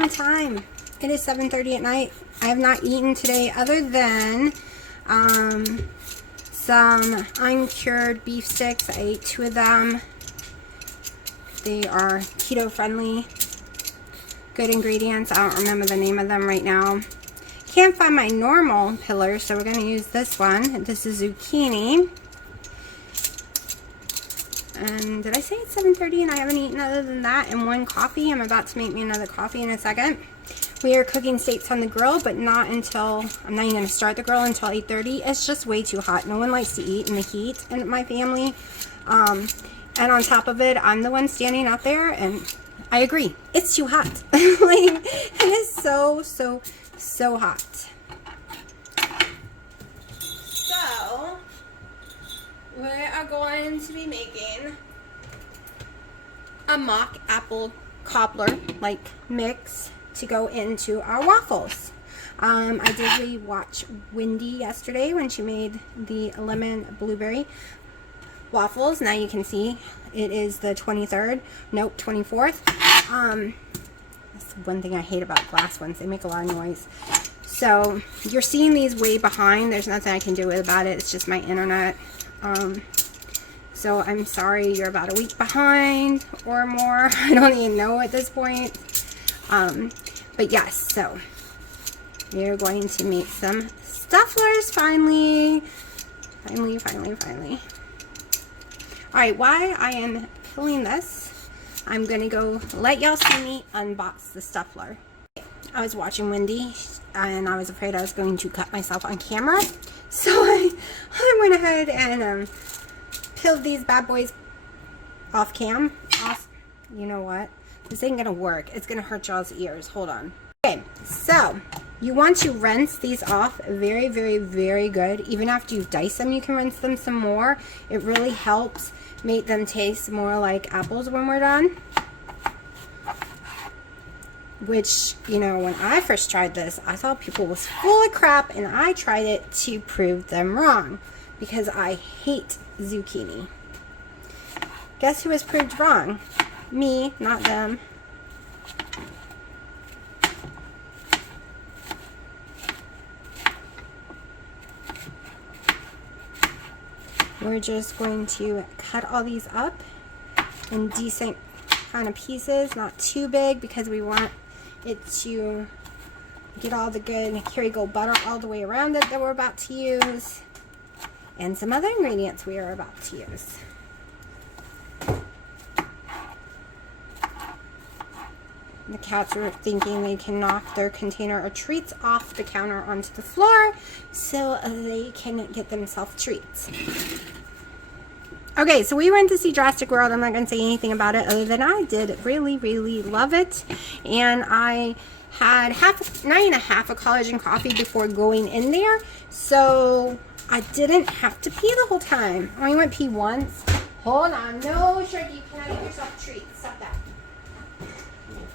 some time. It is 7:30 at night. I have not eaten today other than some uncured beef sticks. I ate 2 of them. They are keto friendly. Good ingredients. I don't remember the name of them right now. Can't find my normal pillars, so we're going to use this one. This is zucchini. And did I say it's 7:30 and I haven't eaten other than that and 1 coffee? I'm about to make me another coffee in a second. We are cooking steaks on the grill, but not until, I'm not even going to start the grill until 8:30. It's just way too hot. No one likes to eat in the heat in my family. And on top of it, I'm the one standing out there, and I agree. It's too hot. Like, it is so hot. So, we are going to be making a mock apple cobbler, like, mix to go into our waffles. I did rewatch Wendy yesterday when she made the lemon blueberry waffles. Now you can see it is the 23rd, nope, 24th. That's one thing I hate about glass ones. They make a lot of noise. So you're seeing these way behind. There's nothing I can do about it. It's just my internet. So I'm sorry you're about a week behind or more. I don't even know at this point. But yes, so we're going to make some stufflers finally. Finally. Alright, while I am peeling this, I'm going to go let y'all see me unbox the stuffler. I was watching Wendy, and I was afraid I was going to cut myself on camera. So I went ahead and peeled these bad boys off cam. You know what? This ain't going to work. It's going to hurt y'all's ears. Hold on. Okay, so you want to rinse these off very, very, very good. Even after you dice them, you can rinse them some more. It really helps make them taste more like apples when we're done. Which, you know, when I first tried this, I thought people was full of crap, and I tried it to prove them wrong because I hate zucchini. Guess who was proved wrong? Me, not them. We're just going to cut all these up in decent kind of pieces, not too big, because we want it to get all the good Kerrygold butter all the way around it that we're about to use, and some other ingredients we are about to use. The cats are thinking they can knock their container of treats off the counter onto the floor so they can get themselves treats. Okay, so we went to see Jurassic World. I'm not going to say anything about it other than I did really, really love it. And I had 9.5 of collagen coffee before going in there. So I didn't have to pee the whole time. I only went pee once. Hold on. No, Sharky, you cannot get yourself a treat. Stop that.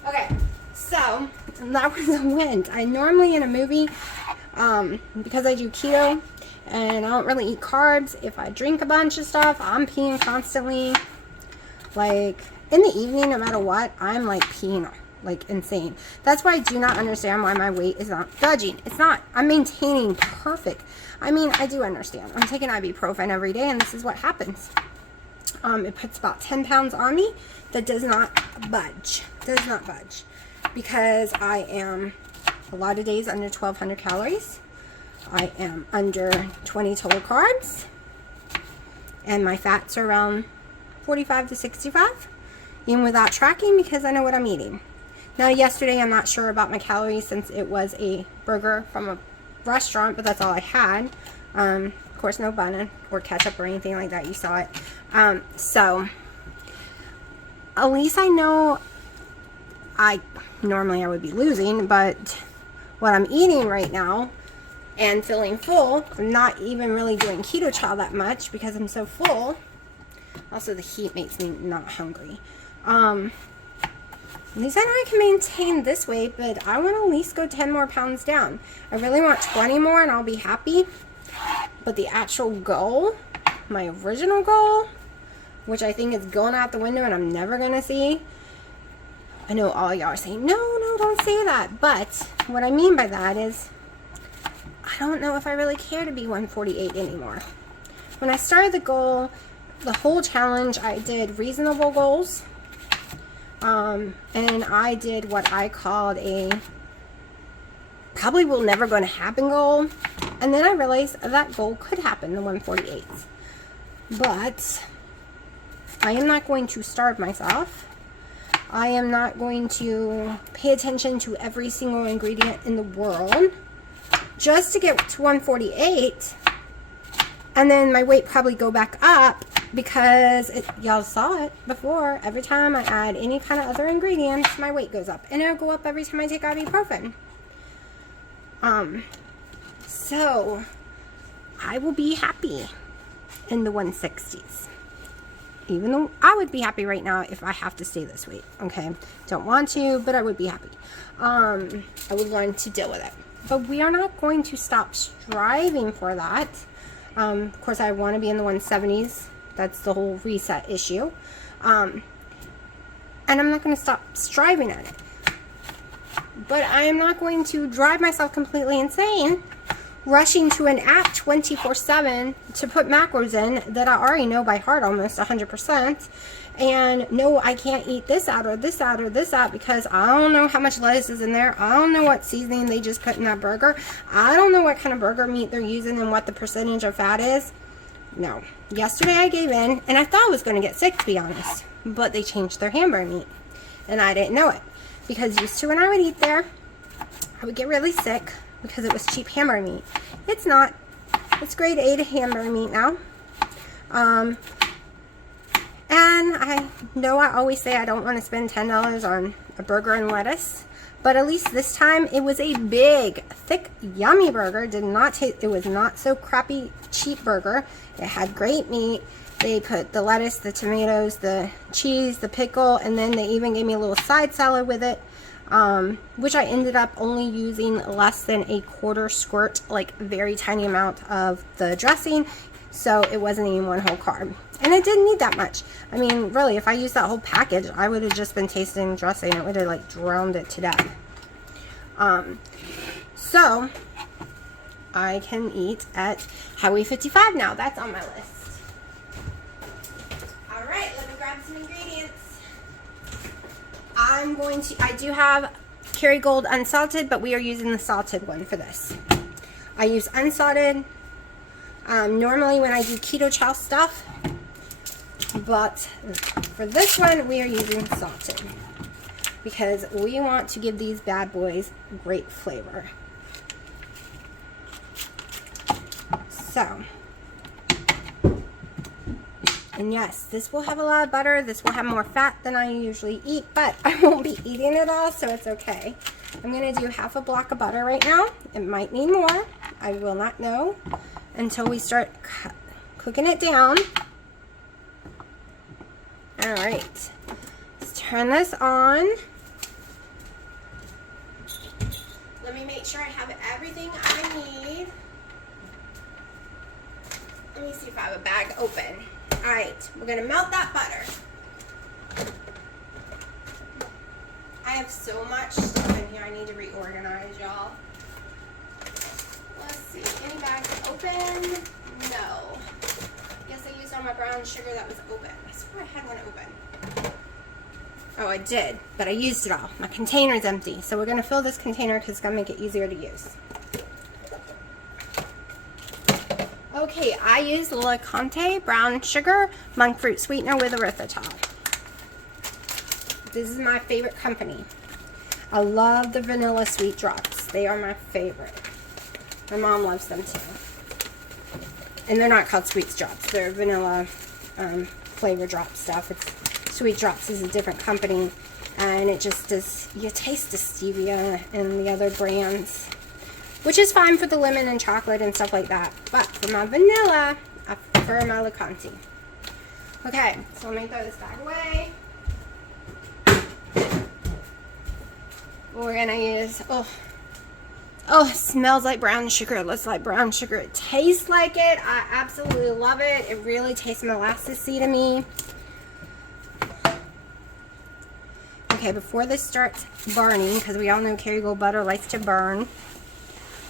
Okay, so that was a win. I normally in a movie, because I do keto and I don't really eat carbs, if I drink a bunch of stuff, I'm peeing constantly. Like in the evening, no matter what, I'm like peeing like insane. That's why I do not understand why my weight is not budging. It's not. I'm maintaining perfect. I mean, I do understand. I'm taking ibuprofen every day, and this is what happens. It puts about 10 pounds on me that does not budge. Does not budge. Because I am a lot of days under 1,200 calories. I am under 20 total carbs. And my fats are around 45 to 65. Even without tracking, because I know what I'm eating. Now, yesterday I'm not sure about my calories since it was a burger from a restaurant, but that's all I had. Of course, no bun or ketchup or anything like that. You saw it. So, at least I know normally I would be losing, but what I'm eating right now and feeling full, I'm not even really doing keto chow that much because I'm so full. Also, the heat makes me not hungry. At least I know I can maintain this weight, but I want to at least go 10 more pounds down. I really want 20 more and I'll be happy. But the actual goal, my original goal, which I think is going out the window and I'm never going to see. I know all y'all are saying, no, no, don't say that. But what I mean by that is I don't know if I really care to be 148 anymore. When I started the goal, the whole challenge, I did reasonable goals. And I did what I called a probably will never going to happen goal. And then I realized that goal could happen, the 148. But I am not going to starve myself. I am not going to pay attention to every single ingredient in the world just to get to 148. And then my weight probably go back up because y'all saw it before. Every time I add any kind of other ingredients, my weight goes up. And it'll go up every time I take ibuprofen. So I will be happy in the 160s. Even though I would be happy right now if I have to stay this weight. Okay, don't want to, but I would be happy. I would learn to deal with it. But we are not going to stop striving for that. Of course, I want to be in the 170s. That's the whole reset issue. And I'm not going to stop striving at it. But I am not going to drive myself completely insane rushing to an app 24/7 to put macros in that I already know by heart almost 100%. And no, I can't eat this out or this out or this out because I don't know how much lettuce is in there. I don't know what seasoning they just put in that burger. I don't know what kind of burger meat they're using and what the percentage of fat is. No. Yesterday I gave in, and I thought I was going to get sick, to be honest. But they changed their hamburger meat, and I didn't know it. Because used to when I would eat there, I would get really sick because it was cheap hamburger meat. It's not. It's grade A hamburger meat now. And I know I always say I don't want to spend $10 on a burger and lettuce. But at least this time it was a big, thick, yummy burger. Did not taste, it was not so crappy, cheap burger. It had great meat. They put the lettuce, the tomatoes, the cheese, the pickle, and then they even gave me a little side salad with it. Which I ended up only using less than a quarter squirt, like very tiny amount of the dressing. So it wasn't even one whole carb. And it didn't need that much. I mean, really, if I used that whole package, I would have just been tasting dressing. It would have like drowned it to death. So I can eat at Highway 55 now. That's on my list. All right, let me grab some ingredients. I do have Kerrygold unsalted, but we are using the salted one for this. I use unsalted normally when I do keto chow stuff, but for this one we are using salted because we want to give these bad boys great flavor. So, and yes, this will have a lot of butter. This will have more fat than I usually eat, but I won't be eating it all, so it's okay. I'm going to do half a block of butter right now. It might need more. I will not know until we start cooking it down. All right. Let's turn this on. Let me make sure I have everything I need. Let me see if I have a bag open. Alright, we're going to melt that butter. I have so much stuff in here I need to reorganize, y'all. Let's see, any bags open? No. Yes, I used all my brown sugar that was open. I swear I had one open. Oh, I did, but I used it all. My container's empty, so we're going to fill this container because it's going to make it easier to use. Okay, I use Le Conte brown sugar, monk fruit sweetener with erythritol. This is my favorite company. I love the vanilla sweet drops. They are my favorite. My mom loves them too. And they're not called sweet drops. They're vanilla flavor drop stuff. Sweet Drops is a different company. And it just does, you taste the stevia and the other brands. Which is fine for the lemon and chocolate and stuff like that. But for my vanilla, I prefer my Le Conte. Okay, so let me throw this bag away. We're going to use, oh, it smells like brown sugar. It looks like brown sugar. It tastes like it. I absolutely love it. It really tastes molasses-y to me. Okay, Okay, before this starts burning, because we all know Kerrygold butter likes to burn,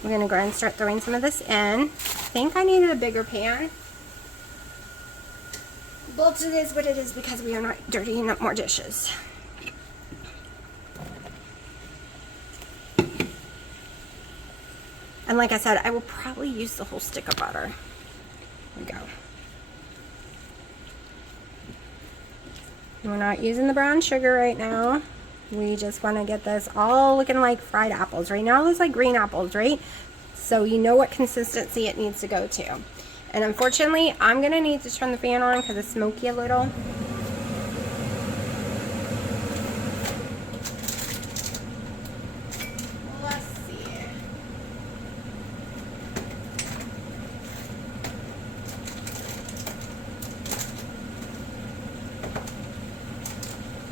we're going to go ahead and start throwing some of this in. I think I needed a bigger pan. But it is what it is because we are not dirtying up more dishes. And like I said, I will probably use the whole stick of butter. There we go. We're not using the brown sugar right now. We just want to get this all looking like fried apples. Right now it looks like green apples, right? So you know what consistency it needs to go to. And unfortunately, I'm going to need to turn the fan on because it's smoky a little. Let's see.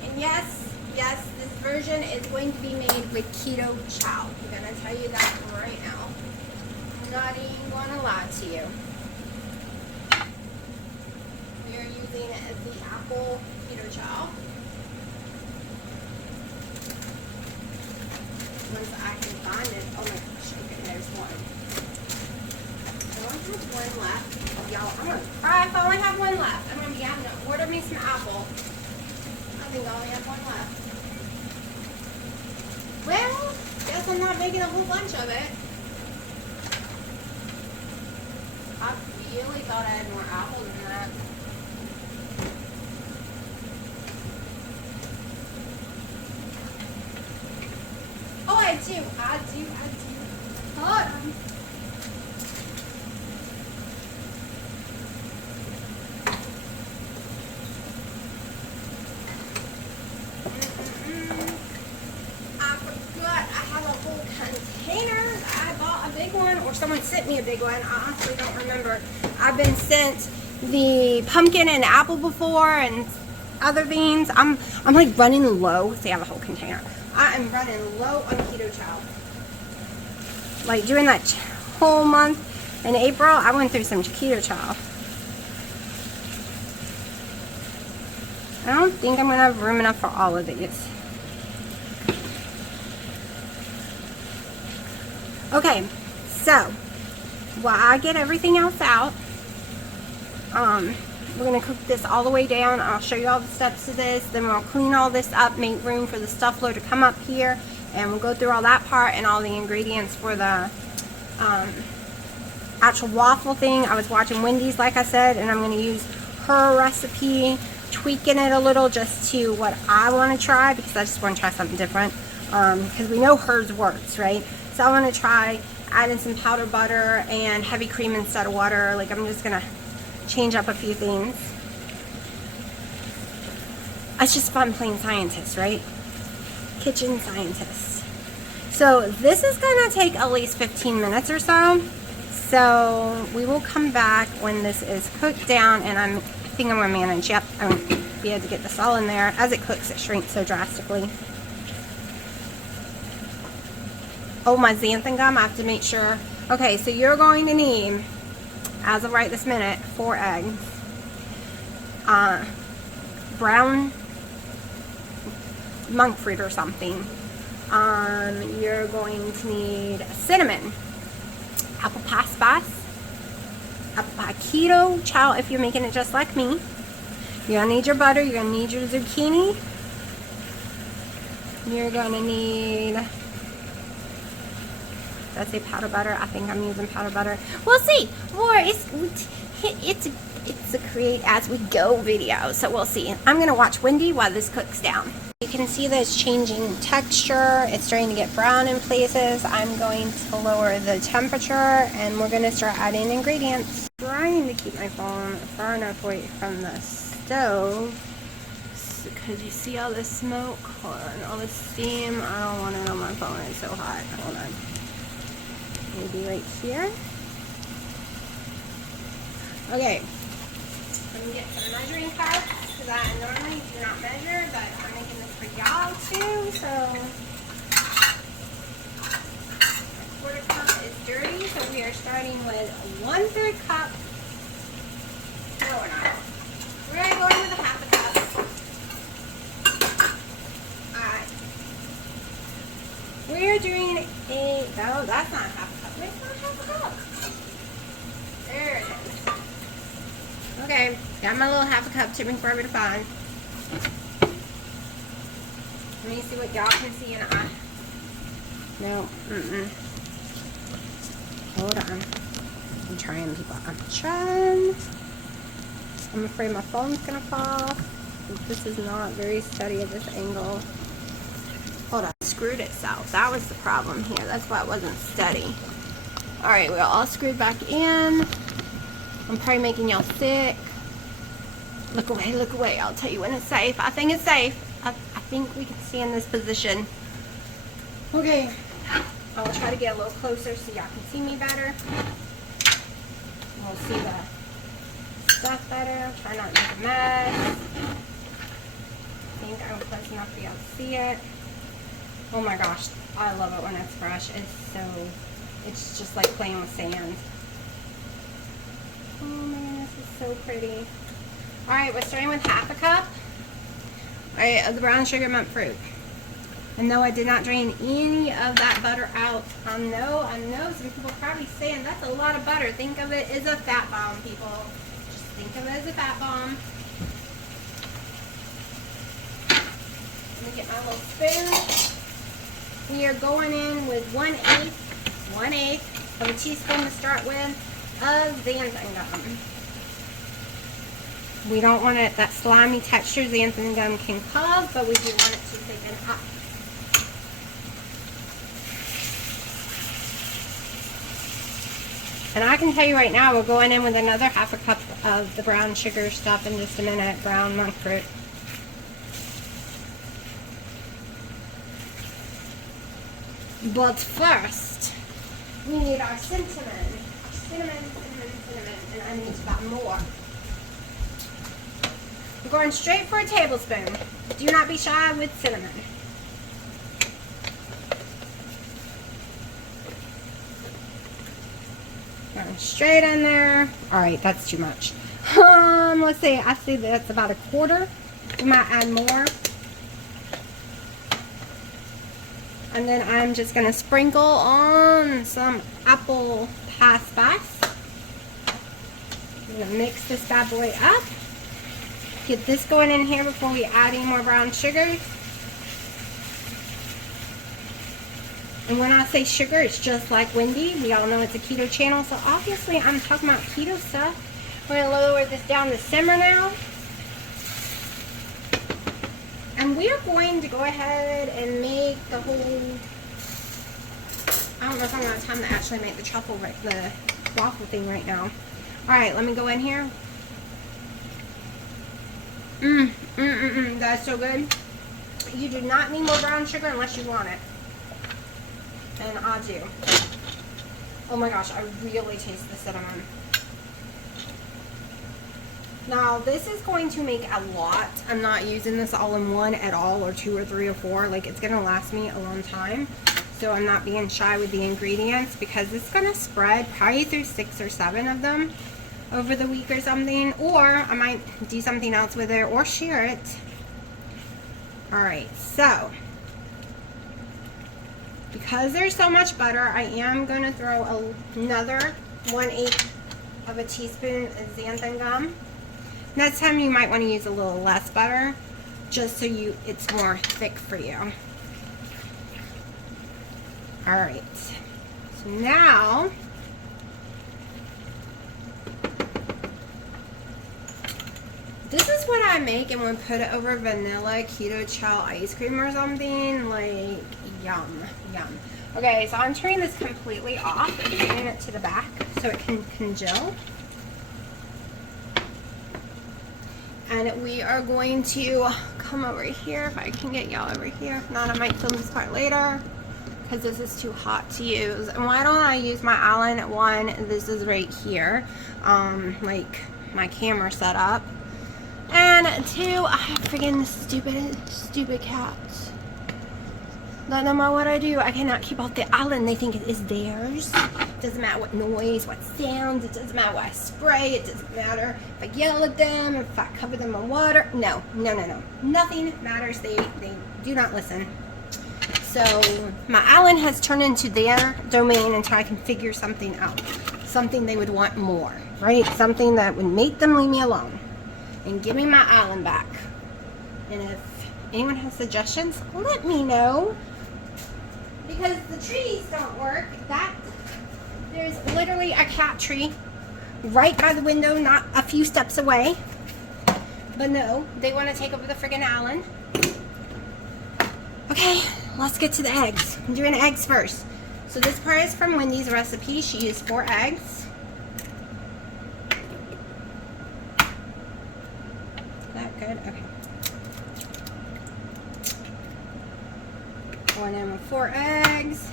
And yes, this version is going to be made with keto chow. I'm going to tell you that right now. I'm not even going to lie to you. We are using the apple keto chow. Once I can find it. Oh my gosh, okay, there's one. I only have one left. Y'all, I'm going to cry if I only have one left. I'm going to be having to order me some apple. I think I only have one left. Well, guess I'm not making a whole bunch of it. I really thought I had more apples than that. Oh, I do. Hold on. I forgot I have a whole container. I bought a big one, or someone sent me a big one. I honestly don't remember. I've been sent the pumpkin and apple before and other things. I'm like running low. See, I have a whole container. I am running low on keto chow. Like during that whole month in April, I went through some keto chow. I don't think I'm going to have room enough for all of these. Okay, so while I get everything else out, we're going to cook this all the way down. I'll show you all the steps to this. Then we'll clean all this up, make room for the stuff load to come up here. And we'll go through all that part and all the ingredients for the actual waffle thing. I was watching Wendy's, like I said, and I'm going to use her recipe, tweaking it a little just to what I want to try because I just want to try something different. Because we know hers works, right? So I want to try adding some powdered butter and heavy cream instead of water. Like I'm just going to change up a few things. It's just fun playing scientist, right? Kitchen scientist. So this is going to take at least 15 minutes or so. So we will come back when this is cooked down, and I think I'm going to manage. Yep, I'm going to be able to get this all in there. As it cooks, it shrinks so drastically. Oh, my xanthan gum, I have to make sure. Okay, so you're going to need, as of right this minute, 4 eggs. Brown monk fruit or something. You're going to need cinnamon, apple pie spice, apple pie keto chow if you're making it just like me. You're going to need your butter. You're going to need your zucchini. You're going to need, did I say powder butter? I think I'm using powder butter. We'll see. Or it's a create as we go video, so we'll see. I'm going to watch Wendy while this cooks down. You can see that it's changing texture. It's starting to get brown in places. I'm going to lower the temperature and we're going to start adding ingredients. I'm trying to keep my phone far enough away from the stove because you see all this smoke, hold on, all this steam. I don't want it on my phone. It's so hot. Hold on. Maybe right here. Okay. I'm going to get some measuring cups because I normally do not measure, but I'm making this for y'all too, so a quarter cup is dirty, so we are starting with 1/3 cup. No, we're not. We're going to go in with a half a cup. add my little half a cup. Took me forever to find. Let me see what y'all can see, and no, hold on. I'm trying, people. I'm trying. I'm afraid my phone's gonna fall. This is not very steady at this angle. Hold on, it screwed itself. That was the problem here. That's why it wasn't steady. All right, we're all screwed back in. I'm probably making y'all sick. Look away, look away. I'll tell you when it's safe. I think it's safe. I think we can stay in this position. Okay, I'll try to get a little closer so y'all can see me better. We'll see the stuff better. Try not to make a mess. I think I'm close enough for y'all to see it. Oh my gosh, I love it when it's fresh. It's just like playing with sand. Oh my goodness, it's so pretty. Alright, we're starting with half a cup. Alright, of the brown sugar monk fruit. And no, I did not drain any of that butter out. I know some people are probably saying that's a lot of butter. Think of it as a fat bomb, people. Just think of it as a fat bomb. Let me get my little spoon. We are going in with 1/8 of a teaspoon to start with of xanthan gum. We don't want it, that slimy texture xanthan gum can cause, but we do want it to thicken up. And I can tell you right now, we're going in with another half a cup of the brown sugar stuff in just a minute, brown monk fruit. But first, we need our cinnamon. Cinnamon, and I need to buy more. We're going straight for a tablespoon. Do not be shy with cinnamon. Going straight in there. Alright, that's too much. Let's see, I see that's about a quarter. We might add more. And then I'm just going to sprinkle on some apple spice. I'm going to mix this bad boy up. Get this going in here before we add any more brown sugar. And when I say sugar, it's just like Wendy. We all know it's a keto channel, so obviously I'm talking about keto stuff. We're going to lower this down to simmer now. And we're going to go ahead and make the whole, I don't know if I'm going to have time to actually make the waffle thing right now. Alright, let me go in here. That's so good. You do not need more brown sugar unless you want it. And I do. Oh my gosh, I really taste the cinnamon. Now, this is going to make a lot. I'm not using this all in one at all, or 2 or 3 or 4. Like, it's going to last me a long time. So I'm not being shy with the ingredients because it's going to spread probably through 6 or 7 of them over the week or something. Or I might do something else with it or share it. Alright, so because there's so much butter, I am going to throw another 1/8 of a teaspoon of xanthan gum. Next time you might want to use a little less butter, just so it's more thick for you. Alright, so now this is what I make and would put it over vanilla keto chow ice cream or something. Like, yum, yum. Okay, so I'm turning this completely off and bringing it to the back so it can congeal. And we are going to come over here, if I can get y'all over here. If not, I might film this part later because this is too hot to use. And why don't I use my Allen? One, this is right here, like my camera setup. And 2, I have friggin' stupid cats. No matter what I do, I cannot keep off the Allen. They think it is theirs. It doesn't matter what noise, what sounds. It doesn't matter what I spray. It doesn't matter if I yell at them, if I cover them in water. No. Nothing matters. They do not listen. So my Allen has turned into their domain until I can figure something out. Something they would want more, right? Something that would make them leave me alone. and give me my island back. And if anyone has suggestions, let me know. Because the trees don't work. There's literally a cat tree right by the window, not a few steps away. But no, they want to take over the friggin' island. Okay, let's get to the eggs. I'm doing eggs first. So this part is from Wendy's recipe. She used 4 eggs. Is that good? Okay. Going in with 4 eggs.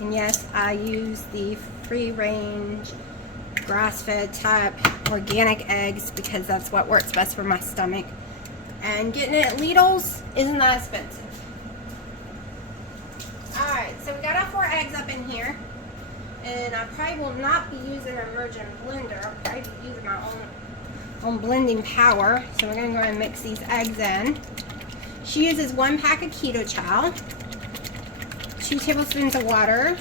And yes, I use the free-range, grass-fed type organic eggs because that's what works best for my stomach. And getting it at Lidl's isn't that expensive. Alright, so we got our 4 eggs up in here. And I probably will not be using a merging blender. I'll probably be using my own blending power. So we're going to go ahead and mix these eggs in. She uses 1 pack of Keto chow, 2 tablespoons of water.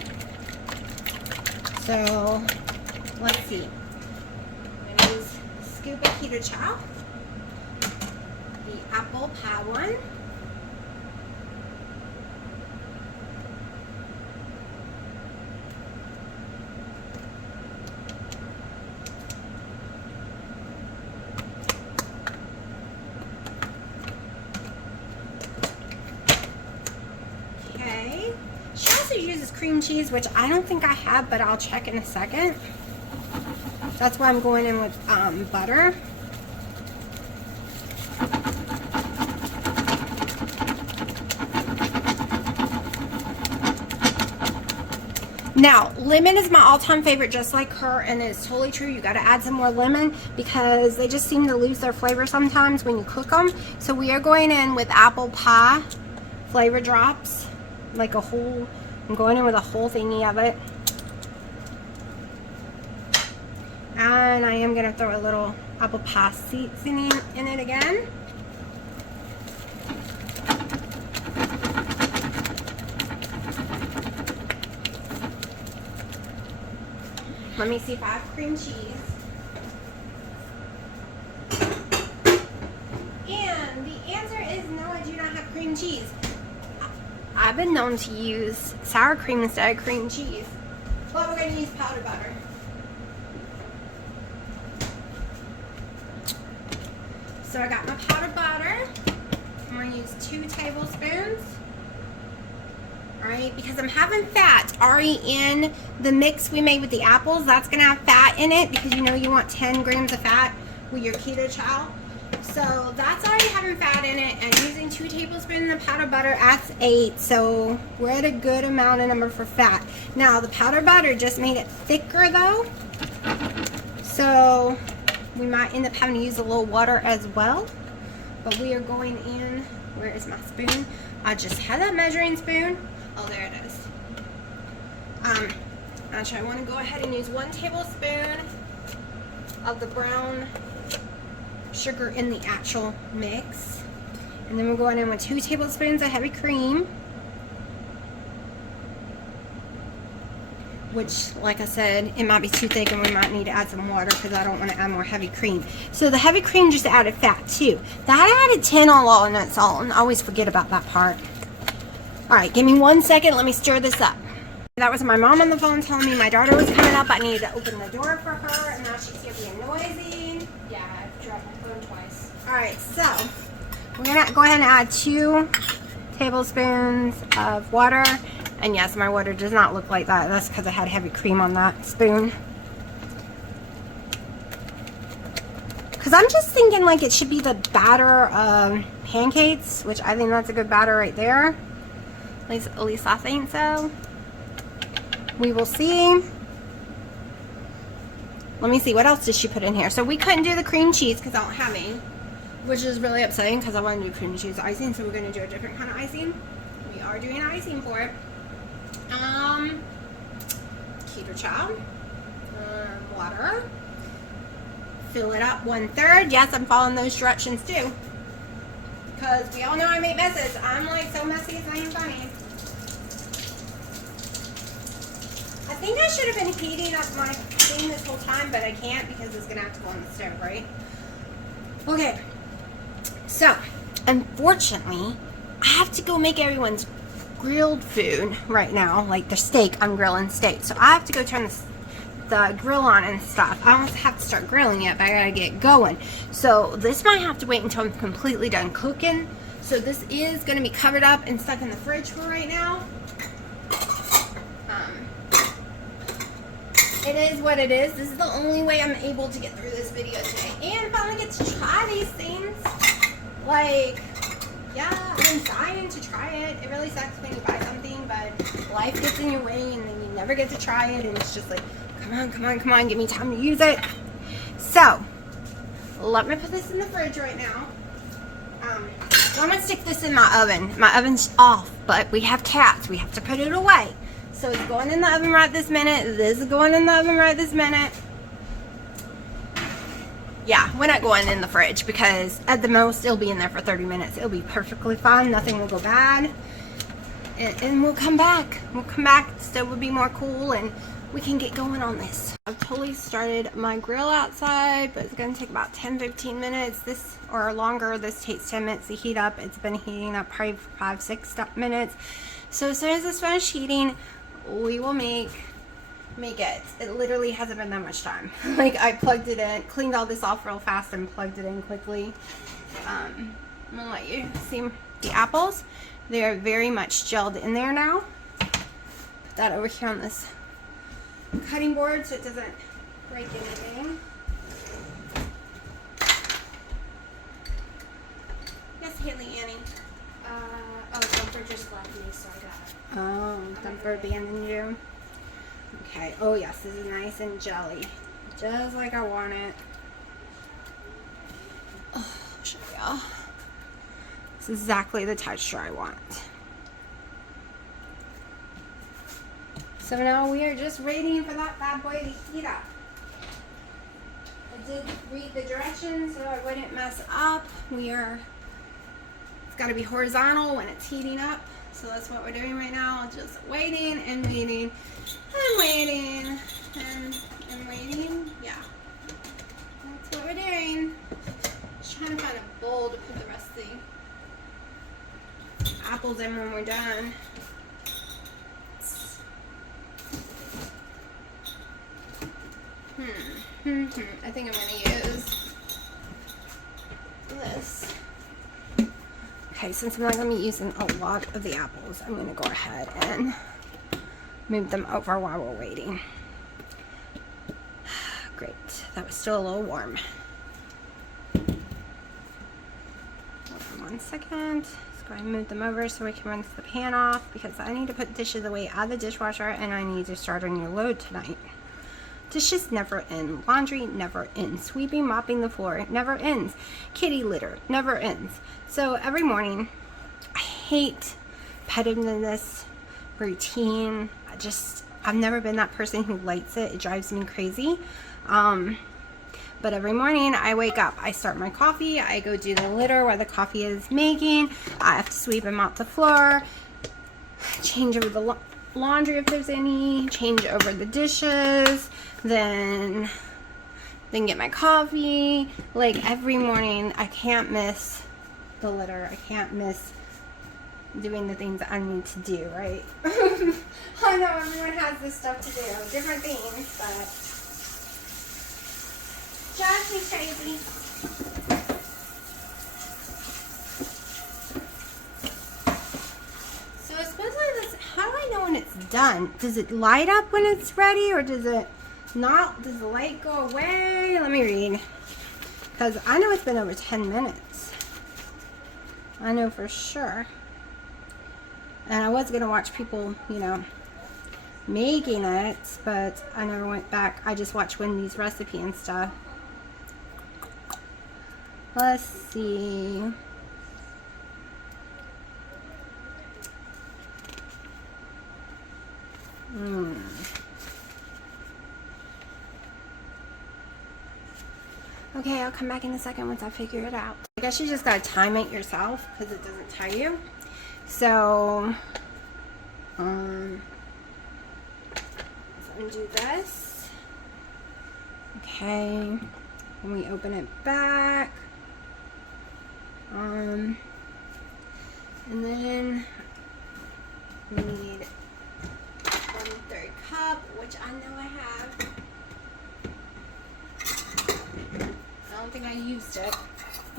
So let's see. I'm going to use a scoop of Keto chow, the apple pie one. Uses cream cheese, which I don't think I have, but I'll check in a second. That's why I'm going in with butter. Now, lemon is my all-time favorite, just like her, and it's totally true. You got to add some more lemon because they just seem to lose their flavor sometimes when you cook them. So we are going in with apple pie flavor drops, like a whole. I'm going in with a whole thingy of it. And I am going to throw a little apple pie seasoning in it again. Let me see if I have cream cheese. And the answer is no, I do not have cream cheese. I've been known to use sour cream instead of cream cheese. But we're going to use powdered butter. So I got my powdered butter. I'm going to use 2 tablespoons. Alright, because I'm having fat already in the mix we made with the apples. That's going to have fat in it because you know you want 10 grams of fat with your keto chow. So that's already having fat in it, and using 2 tablespoons of powdered butter adds 8. So we're at a good amount of number for fat. Now the powdered butter just made it thicker though. So we might end up having to use a little water as well. But we are going in, where is my spoon? I just had that measuring spoon. Oh, there it is. Actually, I want to go ahead and use 1 tablespoon of the brown sugar in the actual mix. And then we're going in with 2 tablespoons of heavy cream. Which, like I said, it might be too thick and we might need to add some water because I don't want to add more heavy cream. So the heavy cream just added fat too. That added 10 on its own. I always forget about that part. Alright, give me 1 second. Let me stir this up. That was my mom on the phone telling me my daughter was coming up. I needed to open the door for her, and now she's here being noisy. Yeah, I've dropped my phone twice. Alright, so we're going to go ahead and add 2 tablespoons of water. And yes, my water does not look like that. That's because I had heavy cream on that spoon. Because I'm just thinking like it should be the batter of pancakes, which I think that's a good batter right there. At least I think so. We will see. Let me see, what else did she put in here? So we couldn't do the cream cheese because I don't have any, which is really upsetting because I want to do cream cheese icing, so we're going to do a different kind of icing. We are doing icing for it. Keto chow, water, fill it up 1/3. Yes, I'm following those directions too, because we all know I make messes. I'm like so messy it's not even funny. I think I should have been heating up my thing this whole time, but I can't because it's gonna have to go on the stove, right? Okay, so unfortunately, I have to go make everyone's grilled food right now, like the steak. I'm grilling steak, so I have to go turn the grill on and stuff. I don't have to start grilling yet, but I gotta get going. So this might have to wait until I'm completely done cooking. So this is gonna be covered up and stuck in the fridge for right now. It is what it is. This is the only way I'm able to get through this video today. And finally get to try these things. Like, yeah, I've been dying to try it. It really sucks when you buy something, but life gets in your way and then you never get to try it. And it's just like, come on, come on, come on, give me time to use it. So, let me put this in the fridge right now. I'm going to stick this in my oven. My oven's off, but we have cats. We have to put it away. So it's going in the oven right this minute. This is going in the oven right this minute. Yeah, we're not going in the fridge because at the most it'll be in there for 30 minutes. It'll be perfectly fine. Nothing will go bad. And we'll come back. We'll come back. The stove will be more cool and we can get going on this. I've totally started my grill outside, but it's going to take about 10-15 minutes. This or longer. This takes 10 minutes to heat up. It's been heating up probably 5-6 minutes. So as soon as it's finished heating, we will make it. It literally hasn't been that much time. Like I plugged it in, cleaned all this off real fast and plugged it in quickly. I'm gonna let you see the apples. They are very much gelled in there now. Put that over here on this cutting board so it doesn't break anything. Yes, Haley Annie. Oh, Thumper just left me, so I got it. Oh, Thumper abandoned you. Okay. Oh yes, this is nice and jelly, just like I want it. Oh, I'll show y'all. It's exactly the texture I want. So now we are just waiting for that bad boy to heat up. I did read the directions so I wouldn't mess up. It's got to be horizontal when it's heating up. So that's what we're doing right now. Just waiting and waiting and waiting and waiting. Yeah. That's what we're doing. Just trying to find a bowl to put the rest of the apples in when we're done. I think I'm going to use this. Okay, since I'm not going to be using a lot of the apples, I'm going to go ahead and move them over while we're waiting. Great. That was still a little warm. Hold on 1 second. Let's go ahead and move them over so we can rinse the pan off because I need to put dishes away out of the dishwasher and I need to start a new load tonight. Dishes never end. Laundry never ends. Sweeping, mopping the floor never ends. Kitty litter never ends. So every morning, I hate petting in this routine. I've never been that person who lights it. It drives me crazy. But every morning I wake up, I start my coffee, I go do the litter while the coffee is making. I have to sweep and mop the floor, change over the laundry if there's any, change over the dishes, then get my coffee. Like every morning I can't miss the litter. I can't miss doing the things that I need to do, right? I know everyone has this stuff to do, different things, but just me crazy. So supposedly this, how do I know when it's done? Does it light up when it's ready or does it not? Does the light go away? Let me read. Because I know it's been over 10 minutes. I know for sure. And I was going to watch people, making it, but I never went back. I just watched Wendy's recipe and stuff. Let's see. Okay, I'll come back in a second once I figure it out. I guess you just gotta time it yourself because it doesn't tell you. So, let's undo this. Okay, and we open it back.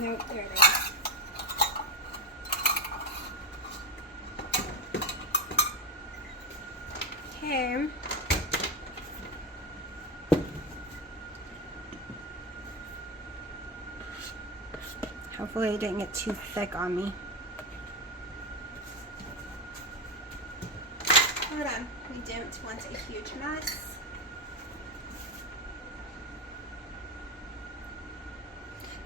Nope, there it is. Okay. Hopefully it didn't get too thick on me. Hold on, we don't want a huge mess.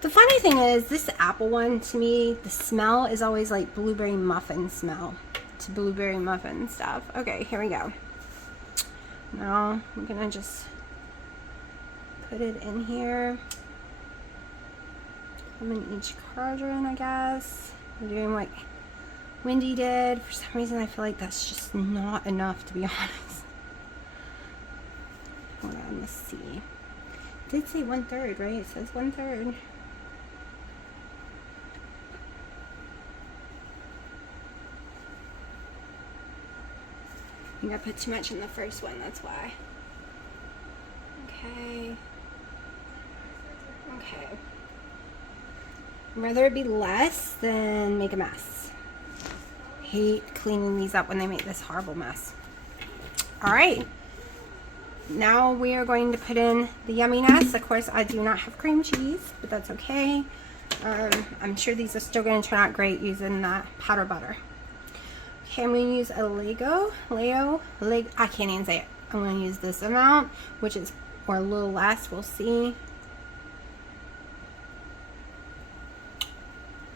The funny thing is, this apple one, to me, the smell is always like blueberry muffin smell. To blueberry muffin stuff. Okay, here we go. Now, I'm gonna just put it in here. I'm in each quadrant, I guess. We're doing what Wendy did. For some reason, I feel like that's just not enough, to be honest. Hold on, let's see. It did say 1/3, right? It says 1/3. I think I put too much in the first one, that's why. Okay. Okay. I'd rather it be less than make a mess. I hate cleaning these up when they make this horrible mess. Alright. Now we are going to put in the yumminess. Of course, I do not have cream cheese, but that's okay. I'm sure these are still going to turn out great using that powder butter. Okay, I'm going to use a I can't even say it. I'm going to use this amount, which is, or a little less, we'll see.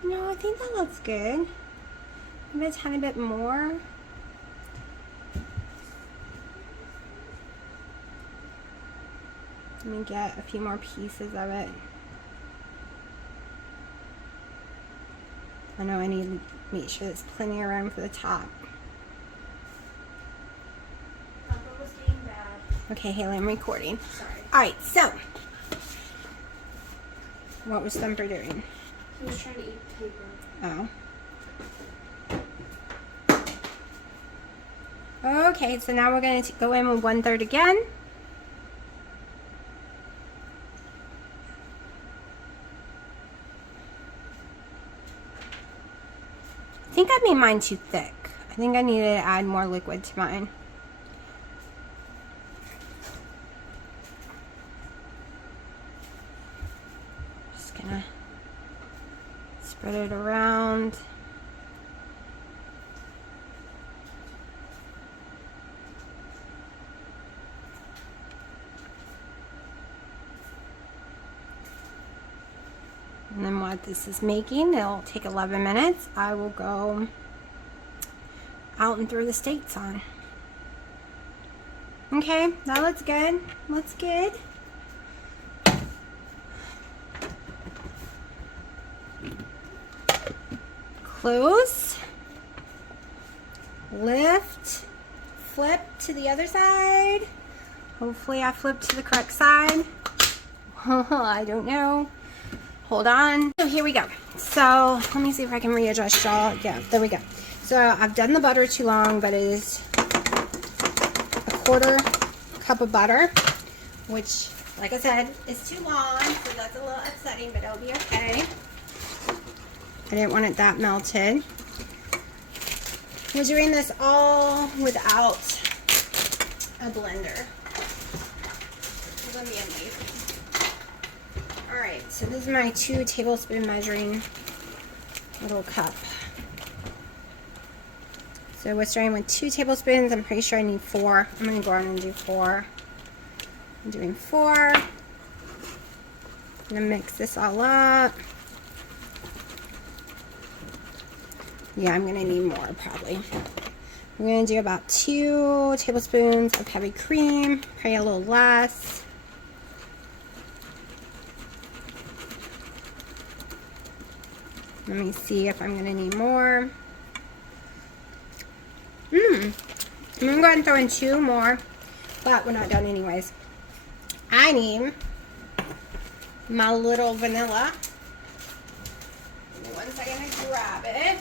No, I think that looks good. Maybe a tiny bit more. Let me get a few more pieces of it. I know I need to make sure there's plenty of room for the top. Was getting bad. Okay, Haley, I'm recording. Sorry. Alright, so. What was Thumper doing? He was trying to eat paper. Oh. Okay, so now we're going to go in with 1/3 again. I think I made mine too thick. I think I needed to add more liquid to mine. Just gonna spread it around. And then what this is making, it'll take 11 minutes. I will go out and throw the steaks on. Okay, that looks good. Looks good. Close. Lift. Flip to the other side. Hopefully I flipped to the correct side. I don't know. Hold on. So here we go. So let me see if I can readjust y'all. Yeah, there we go. So I've done the butter too long, but it is a 1/4 cup of butter, which, like I said, is too long, so that's a little upsetting, but it'll be okay. I didn't want it that melted. We're doing this all without a blender. Let me unleave. Alright, so this is my 2 tablespoon measuring little cup. So we're starting with 2 tablespoons. I'm pretty sure I need 4. I'm going to go on and do 4. I'm doing 4. I'm going to mix this all up. Yeah, I'm going to need more probably. I'm going to do about 2 tablespoons of heavy cream, probably a little less. Let me see if I'm going to need more. I'm going to go ahead and throw in 2 more, but we're not done anyways. I need my little vanilla. Give me 1 second to grab it.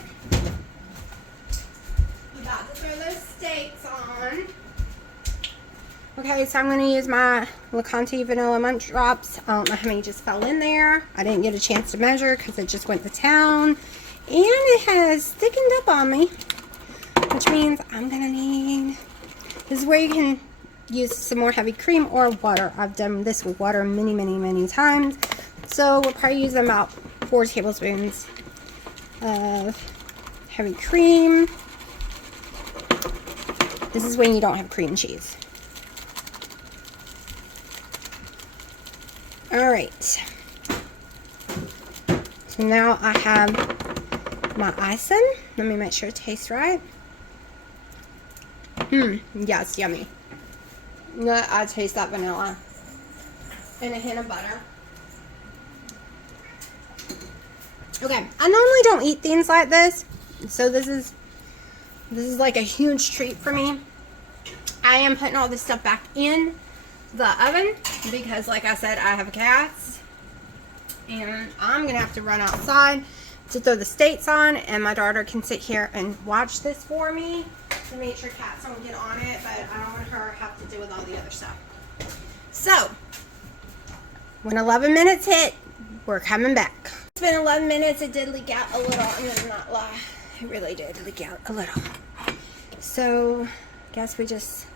I'm about to throw those steaks on. Okay, so I'm going to use my LeConte Vanilla Munch Drops. I don't know how many just fell in there. I didn't get a chance to measure because it just went to town. And it has thickened up on me, which means I'm going to need... This is where you can use some more heavy cream or water. I've done this with water many, many, many times. So we'll probably use about 4 tablespoons of heavy cream. This is when you don't have cream cheese. Alright. So now I have my icing. Let me make sure it tastes right. Yeah, it's yummy. I taste that vanilla. And a hint of butter. Okay, I normally don't eat things like this. So this is like a huge treat for me. I am putting all this stuff back in the oven because, like I said, I have cats. And I'm going to have to run outside to throw the States on. And my daughter can sit here and watch this for me to make sure cats don't get on it. But I don't want her to have to deal with all the other stuff. So, when 11 minutes hit, we're coming back. It's been 11 minutes. It did leak out a little. I'm going to not lie. It really did leak out a little. So, I guess we just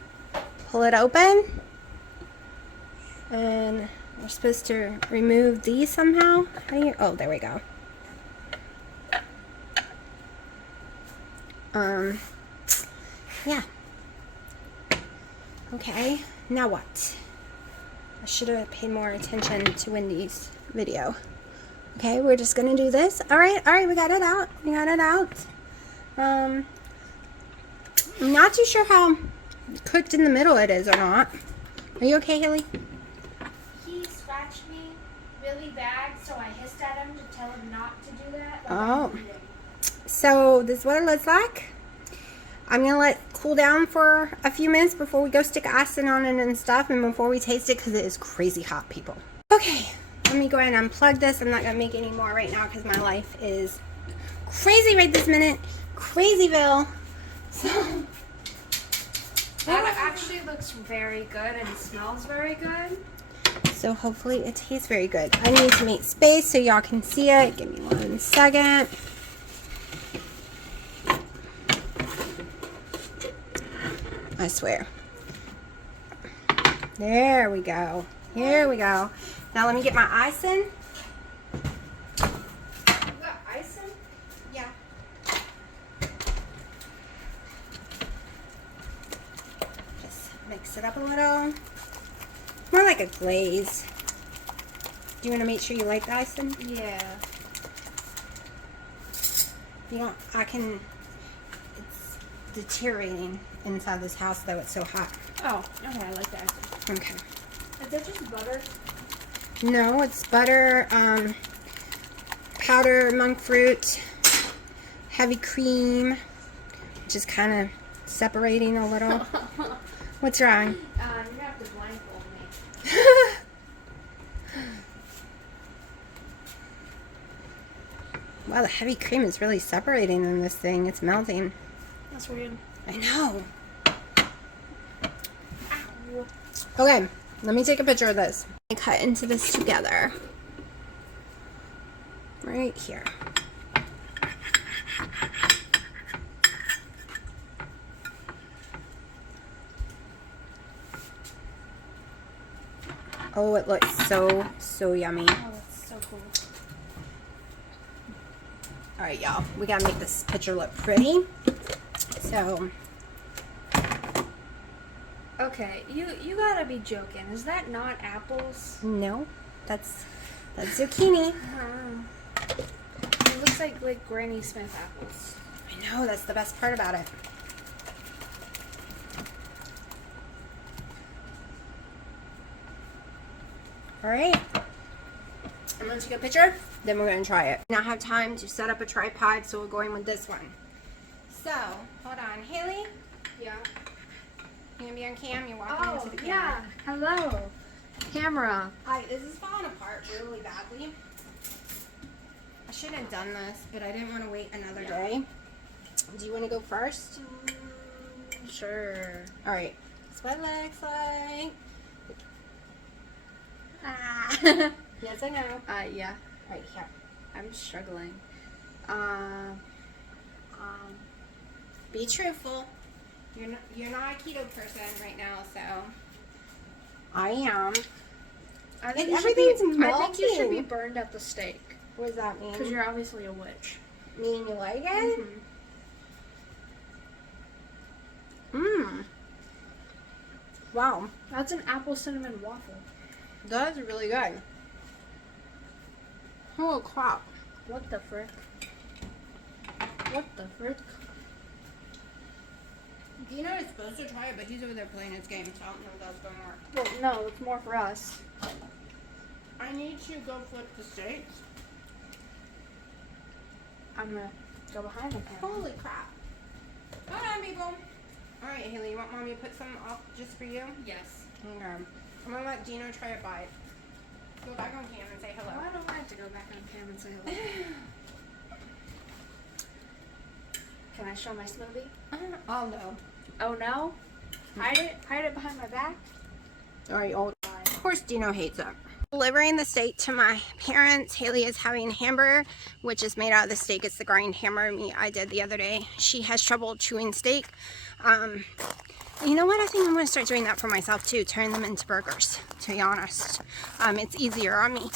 pull it open. And we're supposed to remove these somehow. How do you... Oh, there we go. Yeah. Okay, now what? I should have paid more attention to Wendy's video. Okay, we're just gonna do this. Alright, we got it out. I'm not too sure how cooked in the middle it is or not. Are you okay, Haley? He scratched me really bad, so I hissed at him to tell him not to do that. Oh. So this is what it looks like. I'm going to let it cool down for a few minutes before we go stick icing on it and stuff, and before we taste it, because it is crazy hot, people. Okay, let me go ahead and unplug this. I'm not going to make any more right now because my life is crazy right this minute. Crazyville. So, that actually looks very good and smells very good. So hopefully it tastes very good. I need to make space so y'all can see it. Give me 1 second. I swear. There we go. Here we go. Now let me get my icing. You got icing? Yeah. Just mix it up a little. More like a glaze. Do you want to make sure you like the icing? Yeah. You don't, it's deteriorating inside this house though, it's so hot. Oh, okay, I like that. Okay. Is that just butter? No, it's butter, powdered monk fruit, heavy cream, just kind of separating a little. What's wrong? You're gonna have to blindfold me. Wow, the heavy cream is really separating in this thing. It's melting. That's weird. I know. Ow. Okay, let me take a picture of this. I cut into this together. Right here. Oh, it looks so yummy. Oh, that's so cool. Alright, y'all. We gotta make this picture look pretty. So, Okay, you gotta be joking. Is that not apples? no. That's zucchini. It looks like Granny Smith apples. I know, that's the best part about it. Alright. I'm going to take a picture, then we're going to try it. Now I have time to set up a tripod, so we're going with this one. So, hold on. Haley, Yeah. you going to be on cam? You're walking Oh, into the yeah. camera. Hello. Camera. This is falling apart really badly. I shouldn't have done this, but I didn't want to wait another day. Do you want to go first? Sure. Alright. That's what it looks like. Yes, I know. Yeah. Right here. I'm struggling. Be truthful. You're not a keto person right now, so I am. I think Everything's I think you should be melting. burned at the stake. What does that mean? Because you're obviously a witch. Mean you like it? Wow, That's an apple cinnamon waffle. that's really good. Holy crap. What the frick? What the frick? Dino is supposed to try it, but he's over there playing his game, so I don't know if that's going to work. Well, no, it's more for us. I need to go flip the steaks. I'm gonna go behind the camera. Holy crap. Hold on, people. Alright, Haley, you want mommy to put some off just for you? Yes. Okay. I'm going to let Dino try it by. Go back on cam and say hello. I don't want to go back on camera and say hello. Can I show my smoothie? Oh, no. Oh no? Hide it behind my back? Alright, of course Dino hates it. Delivering the steak to my parents. Haley is having hamburger, which is made out of the steak. It's the grind hamburger meat I did the other day. She has trouble chewing steak. You know what? I think I'm going to start doing that for myself too. Turn them into burgers, to be honest. It's easier on me.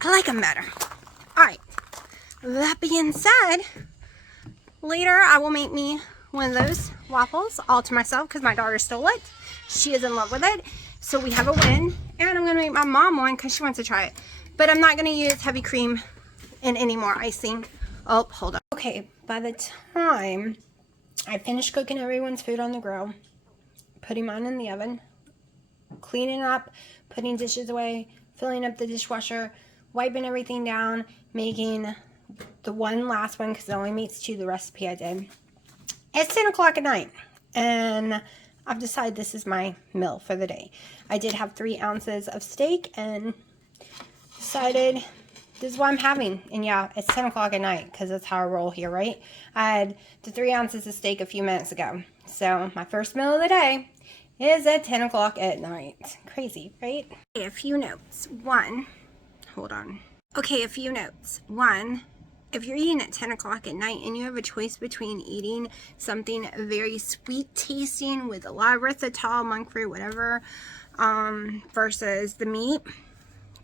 I like them better. Alright. That being said, later I will make me one of those waffles all to myself because my daughter stole it. She is in love with it. So we have a win. And I'm going to make my mom one because she wants to try it. But I'm not going to use heavy cream and any more icing. Oh, hold on. Okay, by the time I finish cooking everyone's food on the grill, putting mine in the oven, cleaning up, putting dishes away, filling up the dishwasher, wiping everything down, making the one last one because it only makes 2, the recipe I did. It's 10 o'clock at night. And I've decided this is my meal for the day. I did have 3 ounces of steak and decided this is what I'm having. And yeah, it's 10 o'clock at night because that's how I roll here, right? I had the 3 ounces of steak a few minutes ago. So my first meal of the day is at 10 o'clock at night. Crazy, right? Okay, a few notes. One, hold on. Okay, a few notes. One, if you're eating at 10 o'clock at night and you have a choice between eating something very sweet tasting with a lot of erythritol, monk fruit, whatever, versus the meat,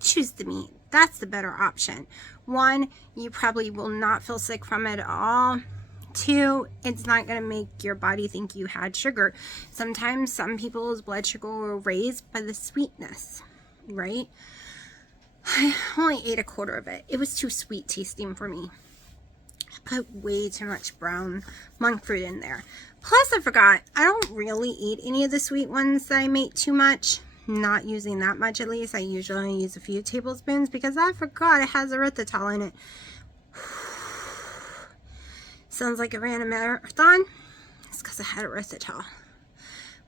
choose the meat. That's the better option. One, you probably will not feel sick from it at all. Two, it's not going to make your body think you had sugar. Sometimes some people's blood sugar will raise by the sweetness, right? I only ate a quarter of it. It was too sweet tasting for me. I put way too much brown monk fruit in there. Plus, I forgot, I don't really eat any of the sweet ones that I make too much. Not using that much at least. I usually only use a few tablespoons because I forgot it has erythritol in it. Sounds like I ran a marathon. It's because I had erythritol.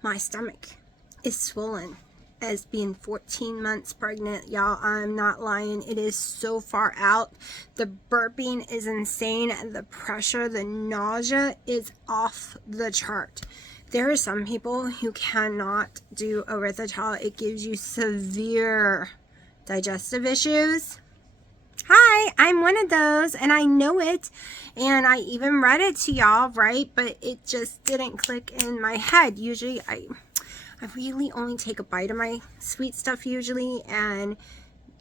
My stomach is swollen as being 14 months pregnant. Y'all, I'm not lying. It is so far out. The burping is insane. The pressure, the nausea is off the chart. There are some people who cannot do erythritol. It gives you severe digestive issues. Hi, I'm one of those, and I know it, and I even read it to y'all, right? But it just didn't click in my head. Usually, I really only take a bite of my sweet stuff usually and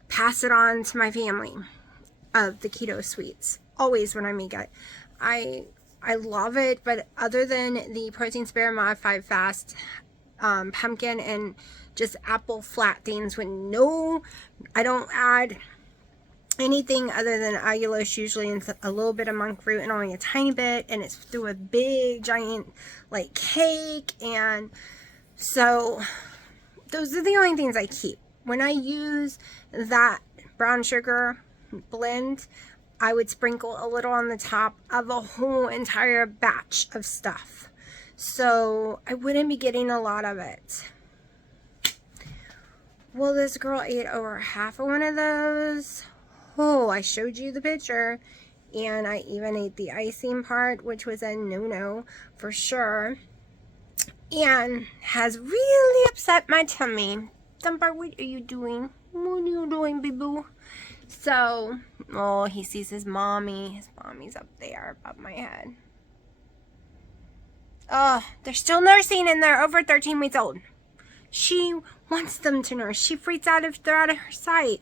pass it on to my family of the keto sweets. Always when I make it. I love it, but other than the protein spare modified fast pumpkin and just apple flat things with I don't add anything other than allulose usually, and a little bit of monk fruit and only a tiny bit, and it's through a big giant like cake. And so those are the only things I keep. When I use that brown sugar blend, I would sprinkle a little on the top of a whole entire batch of stuff. So I wouldn't be getting a lot of it. Well, this girl ate over half of one of those. Oh, I showed you the picture. And I even ate the icing part, which was a no-no for sure. And has really upset my tummy. Thumper, what are you doing? What are you doing, boo-boo? So, oh, he sees his mommy. His mommy's up there above my head. Oh, they're still nursing and they're over 13 weeks old. She wants them to nurse. She freaks out if they're out of her sight.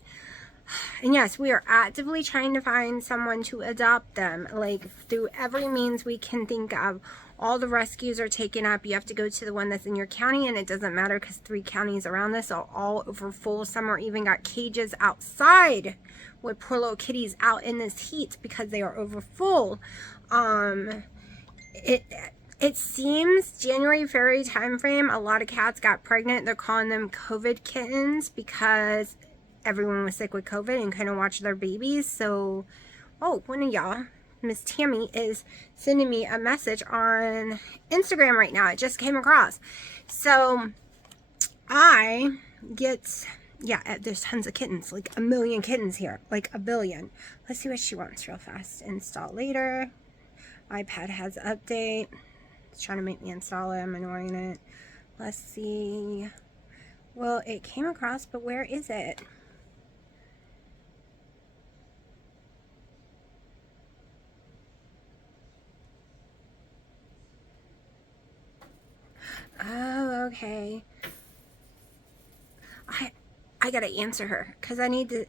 And yes, we are actively trying to find someone to adopt them, like through every means we can think of. All the rescues are taken up. You have to go to the one that's in your county, and it doesn't matter because 3 counties around us are all over full. Some are even got cages outside with poor little kitties out in this heat because they are over full. It seems January, February time frame, a lot of cats got pregnant. They're calling them COVID kittens because everyone was sick with COVID and couldn't watch their babies. So, oh, one of y'all, Miss Tammy, is sending me a message on Instagram right now. It just came across. So, I get, yeah, there's tons of kittens, like a million kittens here, like a billion. Let's see what she wants real fast. Install later. iPad has update. It's trying to make me install it. I'm ignoring it. Let's see. Well, it came across, but where is it? Oh, okay. I gotta answer her because I need to.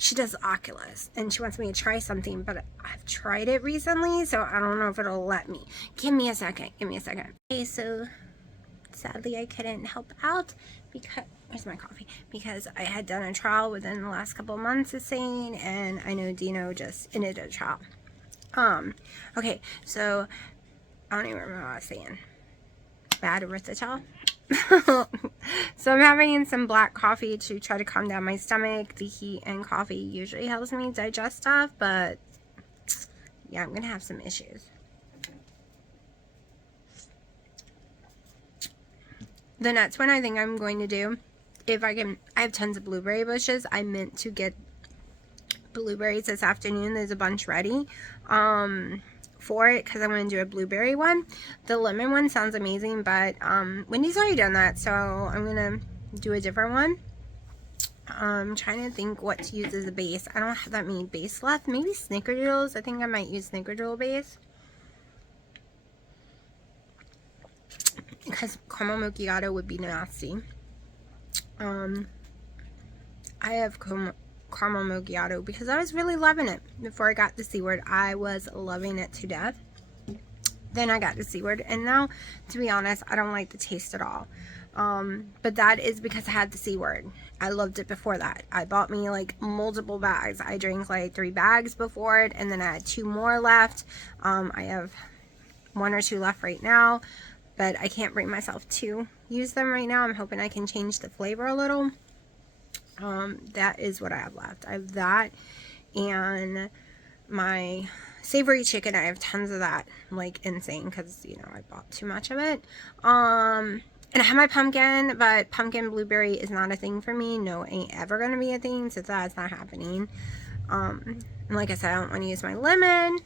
She does Oculus and she wants me to try something, but I've tried it recently, so I don't know if it'll let me. Give me a second. Okay, so sadly I couldn't help out because where's my coffee? Because I had done a trial within the last couple of months of saying, and I know Dino just ended a trial. Okay, so I don't even remember what I was saying. Bad erythritol. So I'm having some black coffee to try to calm down my stomach. The heat and coffee usually helps me digest stuff, but yeah, I'm gonna have some issues. The next one I think I'm going to do, if I can, I have tons of blueberry bushes. I meant to get blueberries this afternoon. There's a bunch ready for it because I want to do a blueberry one. The lemon one sounds amazing, but Wendy's already done that, so I'm gonna do a different one. I'm trying to think what to use as a base. I don't have that many base left. Maybe snickerdoodles. I think I might use snickerdoodle base because caramel macchiato would be nasty. I have caramel macchiato because I was really loving it before I got the C word. I was loving it to death. Then I got the C word, and now, to be honest, I don't like the taste at all. But that is because I had the C word. I loved it before that. I bought me like multiple bags. I drank like 3 bags before it, and then I had 2 more left. I have 1 or 2 left right now, but I can't bring myself to use them right now. I'm hoping I can change the flavor a little. That is what I have left. I have that and my savory chicken. I have tons of that, like insane, because you know I bought too much of it. And I have my pumpkin, but pumpkin blueberry is not a thing for me. No, it ain't ever gonna be a thing, so that's not happening. And like I said, I don't want to use my lemon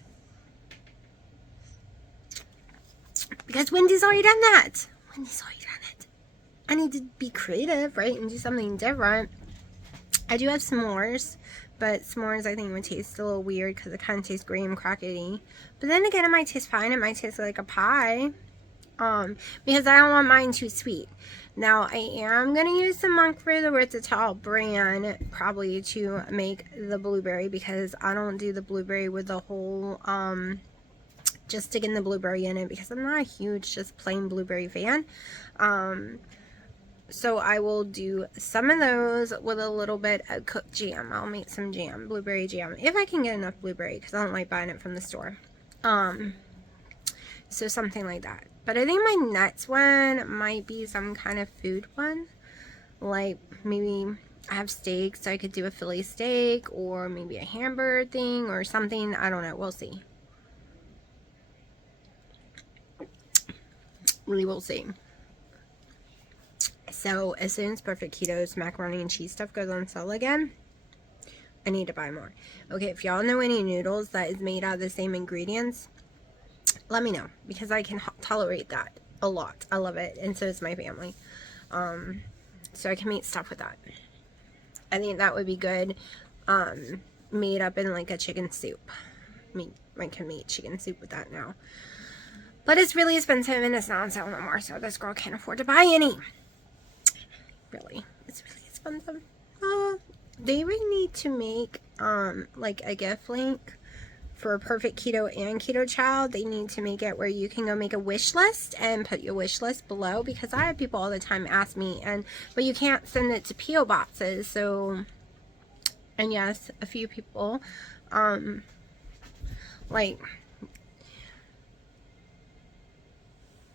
because Wendy's already done that. I need to be creative, right, and do something different. I do have s'mores, but s'mores I think would taste a little weird because it kind of tastes graham crackety. But then again, it might taste fine. It might taste like a pie. Because I don't want mine too sweet. Now, I am going to use some Monk Fruit Erythritol brand probably to make the blueberry, because I don't do the blueberry with the whole, just sticking the blueberry in it, because I'm not a huge just plain blueberry fan. So I will do some of those with a little bit of cooked jam. I'll make some jam, blueberry jam, if I can get enough blueberry, because I don't like buying it from the store. So something like that. But I think my next one might be some kind of food one. Like maybe I have steak, so I could do a Philly steak, or maybe a hamburger thing or something. I don't know. We'll see. We will see. So as soon as Perfect Keto's macaroni and cheese stuff goes on sale again, I need to buy more. Okay, if y'all know any noodles that is made out of the same ingredients, let me know, because I can tolerate that a lot. I love it, and so does my family. So I can make stuff with that. I think that would be good, made up in like a chicken soup. I can make chicken soup with that now. But it's really expensive and it's not on sale no more, so this girl can't afford to buy any. Really, it's really expensive. They really need to make like a gift link for Perfect Keto and Keto Child. They need to make it where you can go make a wish list and put your wish list below, because I have people all the time ask me, but you can't send it to PO boxes. So, and yes, a few people like,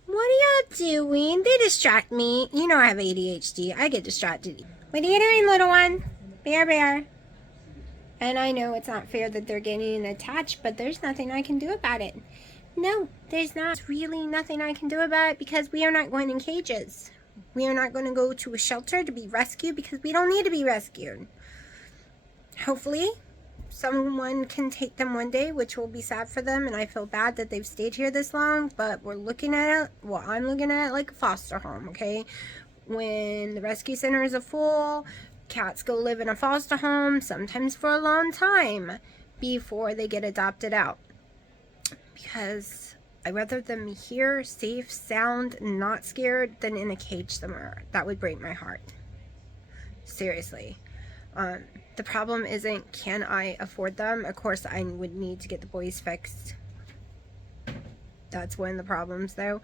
what are y'all doing? They distract me. You know I have ADHD. I get distracted. What are you doing, little one? Bear. And I know it's not fair that they're getting attached, but there's nothing I can do about it. No, there's not really nothing I can do about it, because we are not going in cages. We are not going to go to a shelter to be rescued, because we don't need to be rescued. Hopefully, someone can take them one day, which will be sad for them, and I feel bad that they've stayed here this long, but we're looking at it, well, I'm looking at it like a foster home, okay? When the rescue centers are full, cats go live in a foster home, sometimes for a long time, before they get adopted out. Because I'd rather them here, safe, sound, not scared, than in a cage somewhere. That would break my heart. Seriously. The problem isn't, can I afford them? Of course, I would need to get the boys fixed. That's one of the problems, though.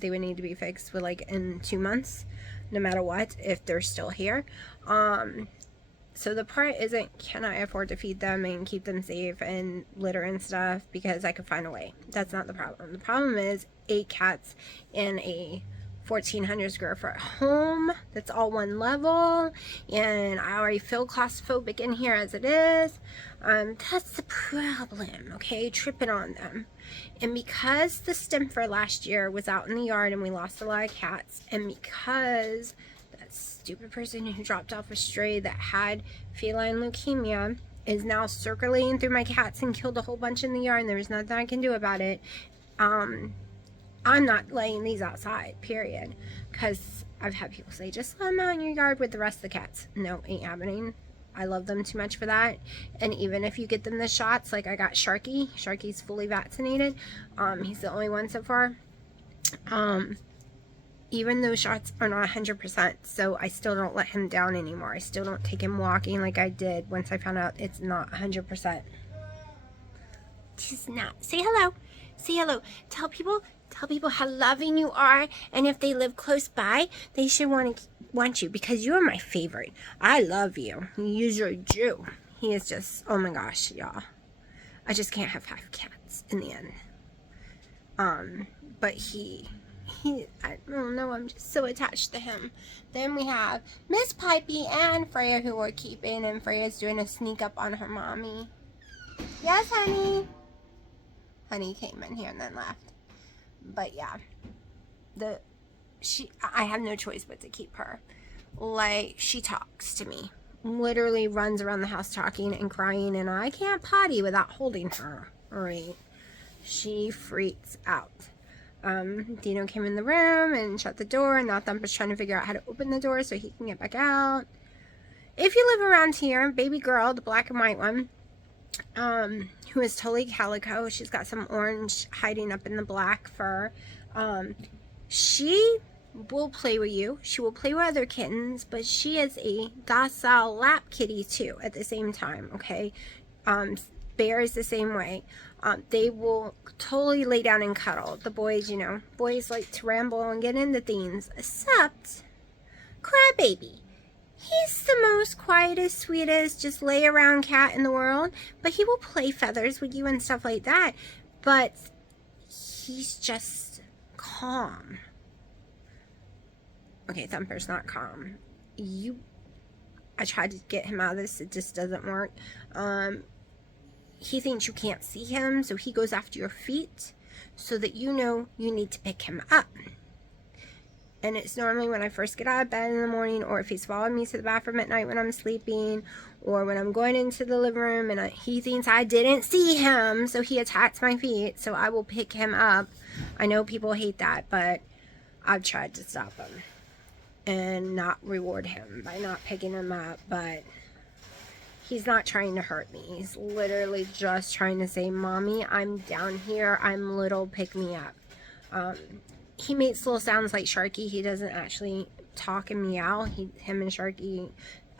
They would need to be fixed with, like, in 2 months. No matter what, if they're still here. So the part isn't, can I afford to feed them and keep them safe and litter and stuff, because I could find a way. That's not the problem. The problem is 8 cats in a 1,400 square foot home that's all one level, and I already feel claustrophobic in here as it is. That's the problem, okay? Tripping on them. And because the stimfer last year was out in the yard and we lost a lot of cats, and because that stupid person who dropped off a stray that had feline leukemia is now circulating through my cats and killed a whole bunch in the yard, and there was nothing I can do about it, I'm not laying these outside, period. Because I've had people say, just let them out in your yard with the rest of the cats. No, ain't happening. I love them too much for that. And even if you get them the shots, like I got Sharky. Sharky's fully vaccinated. He's the only one so far. Even those shots are not 100%. So I still don't let him down anymore. I still don't take him walking like I did once I found out it's not 100%. She's not. Say hello. Say hello. Tell people how loving you are, and if they live close by, they should want you, because you're my favorite. I love you. You're a Jew. He is just, oh my gosh, y'all. I just can't have 5 cats in the end. But I don't know, I'm just so attached to him. Then we have Miss Pipey and Freya, who we're keeping, and Freya's doing a sneak up on her mommy. Yes, honey. Honey came in here and then left. But yeah, I have no choice but to keep her. Like, she talks to me, literally runs around the house talking and crying, and I can't potty without holding her. All right, she freaks out. Dino came in the room and shut the door, and now Thumper's trying to figure out how to open the door so he can get back out. If you live around here, baby girl, the black and white one, who is totally calico, she's got some orange hiding up in the black fur, she will play with you, she will play with other kittens, but she is a docile lap kitty too at the same time, okay? Bear is the same way. They will totally lay down and cuddle. The boys, boys like to ramble and get into things, except Crybaby. He's the most quietest, sweetest, just lay around cat in the world, but he will play feathers with you and stuff like that, but he's just calm. Okay, Thumper's not calm. I tried to get him out of this, it just doesn't work. He thinks you can't see him, so he goes after your feet so that you know you need to pick him up. And it's normally when I first get out of bed in the morning, or if he's following me to the bathroom at night when I'm sleeping, or when I'm going into the living room and he thinks I didn't see him, so he attacks my feet, so I will pick him up. I know people hate that, but I've tried to stop him. and not reward him by not picking him up, but he's not trying to hurt me. He's literally just trying to say, Mommy, I'm down here. I'm little, pick me up. He makes little sounds like Sharky. He doesn't actually talk and meow. Him and Sharky,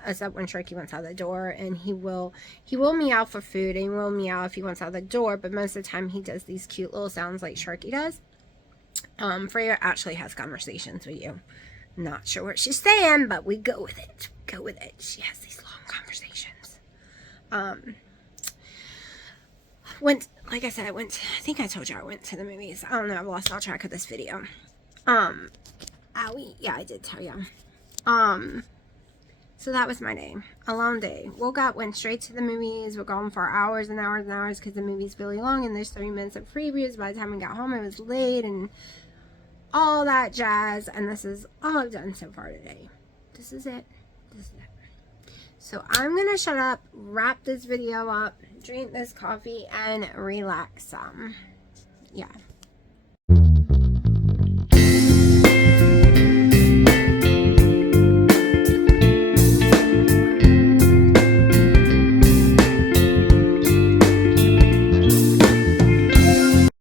except when Sharky wants out the door, and he will meow for food, and he will meow if he wants out the door, but most of the time he does these cute little sounds like Sharky does. Freya actually has conversations with you. Not sure what she's saying, but we go with it. Go with it. She has these long conversations. Like I said, I think I told you I went to the movies. I don't know, I've lost all track of this video. Owie, yeah, I did tell you. So that was my day. A long day. Woke up, went straight to the movies. We're gone for hours and hours and hours because the movie's really long and there's 30 minutes of previews. By the time we got home, it was late and all that jazz. And this is all I've done so far today. This is it. This is it. So I'm going to shut up, wrap this video up, drink this coffee, and relax some. Yeah.